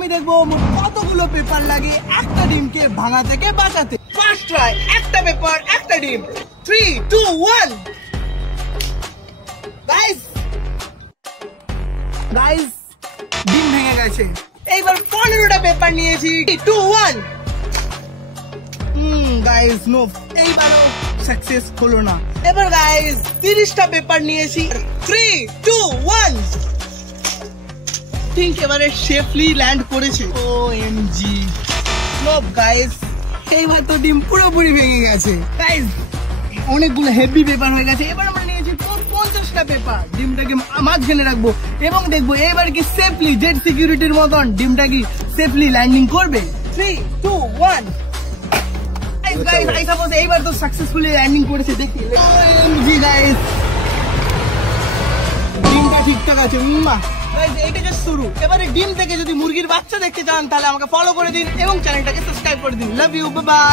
আমি দেখবো কতগুলো পেপার লাগে একটা ডিমকে ভাঙা থেকে বাঁচাতে। ফার্স্ট ট্রাই, একটা পেপার একটা ডিম। 3, 2, 1। গাইস ডিম ভেঙে গেছে। এইবার 15টা পেপার নিয়েছি। 2, 1। গাইস নো, এইবারও সাকসেস হলো না। এবার গাইস 30টা পেপার নিয়েছি। 3, 2, 1। ঠিক এবারে সেফলি ল্যান্ড করেছে। OMG নো গাইস, এইবার তো ডিম পুরোপুরি ভেঙে গেছে। গাইস অনেকগুলো হেভি পেপার হয়ে গেছে। এবার আমরা নিয়েছি 50টা পেপার। ডিমটাকে মাঝখানে রাখবো এবং দেখবো এবার কি সেফলি জেট সিকিউরিটির মতন ডিমটা কি সেফলি ল্যান্ডিং করবে। 3, 2, 1। গাইস আই সাপোজ এইবার তো সাকসেসফুলি ল্যান্ডিং করেছে। দেখি OMG গাইস, ডিমটা ঠিকঠাক আছে। গাইস এইটা জাস্ট শুরু। এবারে ডিম থেকে যদি মুরগির বাচ্চা দেখতে চান তাহলে আমাকে ফলো করে দিন এবং চ্যানেলটাকে সাবস্ক্রাইব করে দিন। Love you, bye by.